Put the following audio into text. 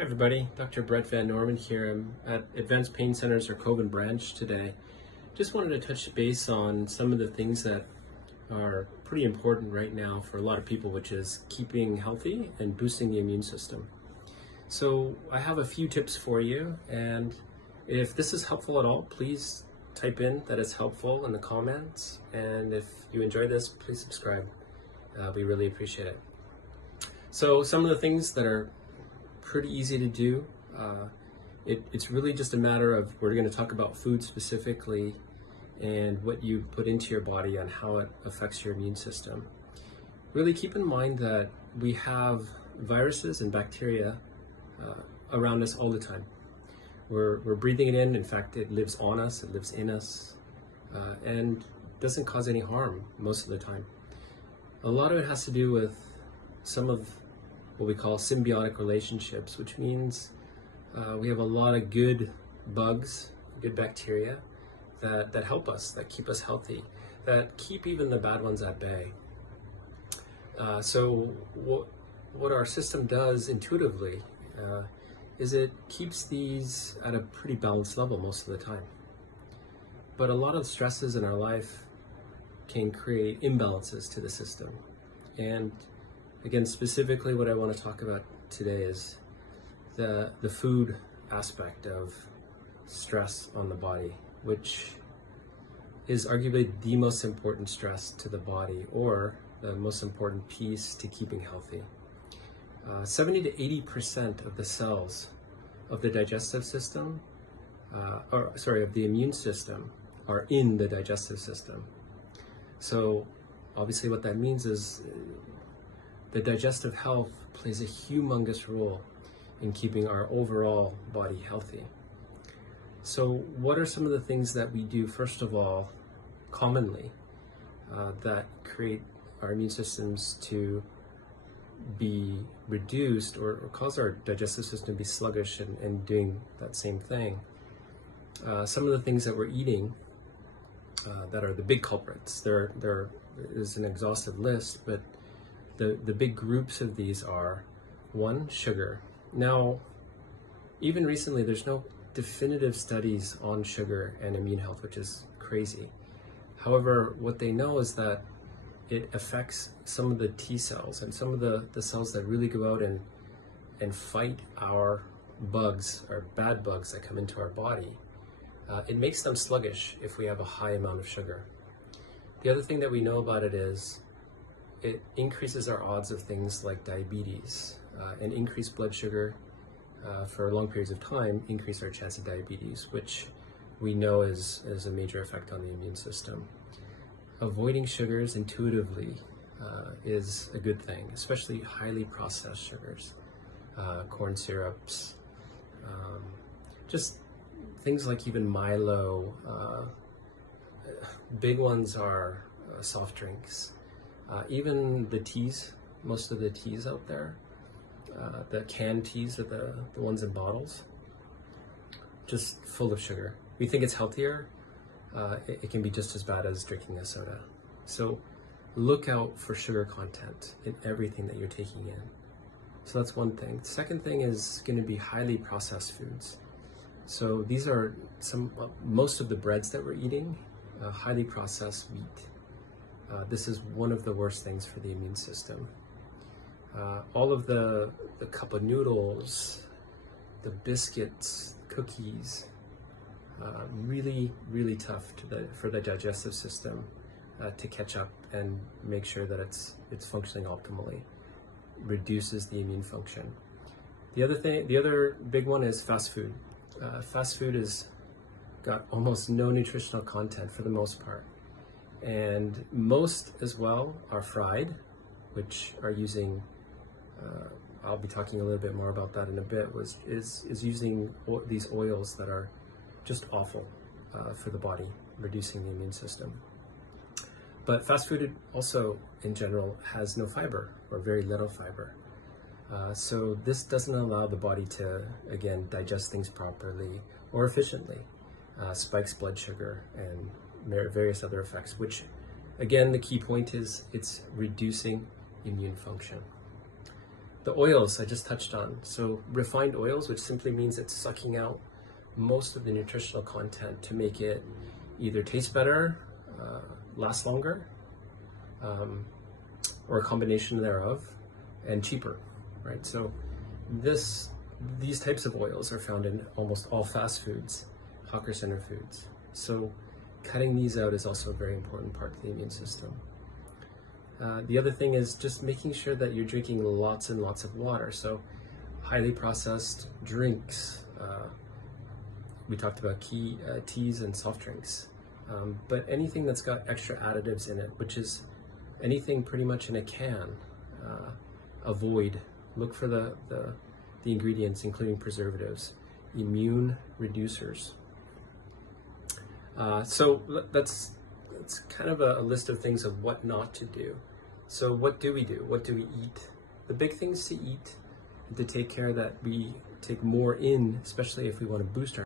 Hi everybody, Dr. Brett Van Norman here. I'm at Advanced Pain Centers or Coven Branch today. Just wanted to touch base on some of the things that are pretty important right now for a lot of people, which is keeping healthy and boosting the immune system. So I have a few tips for you, and if this is helpful at all, please type in that it's helpful in the comments, and if you enjoy this, please subscribe. We really appreciate it. So some of the things that are pretty easy to do. It's really just a matter of, we're going to talk about food specifically and what you put into your body and how it affects your immune system. Really keep in mind that we have viruses and bacteria around us all the time. We're breathing it in. In fact, it lives on us, it lives in us, and doesn't cause any harm most of the time. A lot of it has to do with some of what we call symbiotic relationships, which means we have a lot of good bugs, good bacteria that help us, that keep us healthy, that keep even the bad ones at bay. So what our system does intuitively is it keeps these at a pretty balanced level most of the time. But a lot of stresses in our life can create imbalances to the system. And again, specifically what I want to talk about today is the food aspect of stress on the body, which is arguably the most important stress to the body, or the most important piece to keeping healthy. 70 to 80% of the cells of the digestive system, of the immune system, are in the digestive system. So obviously what that means is the digestive health plays a humongous role in keeping our overall body healthy. So what are some of the things that we do, first of all, commonly, that create our immune systems to be reduced or cause our digestive system to be sluggish and doing that same thing? Some of the things that we're eating that are the big culprits. There is an exhaustive list, but the big groups of these are, one, sugar. Now, even recently, there's no definitive studies on sugar and immune health, which is crazy. However, what they know is that it affects some of the T cells and some of the cells that really go out and fight our bugs, our bad bugs that come into our body. It makes them sluggish if we have a high amount of sugar. The other thing that we know about it is it increases our odds of things like diabetes, and increased blood sugar for long periods of time increase our chance of diabetes, which we know is a major effect on the immune system. Avoiding sugars intuitively is a good thing, especially highly processed sugars, corn syrups, just things like even Milo. Big ones are soft drinks. Even the teas, most of the teas out there, the canned teas are the ones in bottles, just full of sugar. We think it's healthier. It can be just as bad as drinking a soda. So look out for sugar content in everything that you're taking in. So that's one thing. The second thing is going to be highly processed foods. So these are most of the breads that we're eating, highly processed wheat. This is one of the worst things for the immune system. All of the cup of noodles, the biscuits, cookies, really, really tough for the digestive system to catch up and make sure that it's functioning optimally. Reduces the immune function. The other big one is fast food. Fast food has got almost no nutritional content for the most part. And most as well are fried, which are using, I'll be talking a little bit more about that in a bit, is using these oils that are just awful for the body, reducing the immune system. But fast food also, in general, has no fiber or very little fiber. So this doesn't allow the body to, again, digest things properly or efficiently. Spikes blood sugar and various other effects, which, again, the key point is it's reducing immune function. The oils I just touched on. So refined oils, which simply means it's sucking out most of the nutritional content to make it either taste better, last longer, or a combination thereof, and cheaper, right? So these types of oils are found in almost all fast foods, hawker center foods. So cutting these out is also a very important part of the immune system. The other thing is just making sure that you're drinking lots and lots of water. So highly processed drinks, we talked about teas and soft drinks, but anything that's got extra additives in it, which is anything pretty much in a can, avoid. Look for the ingredients, including preservatives, immune reducers. So that's kind of a list of things of what not to do. So what do we do? What do we eat? The big things to eat and to take care that we take more in, especially if we want to boost our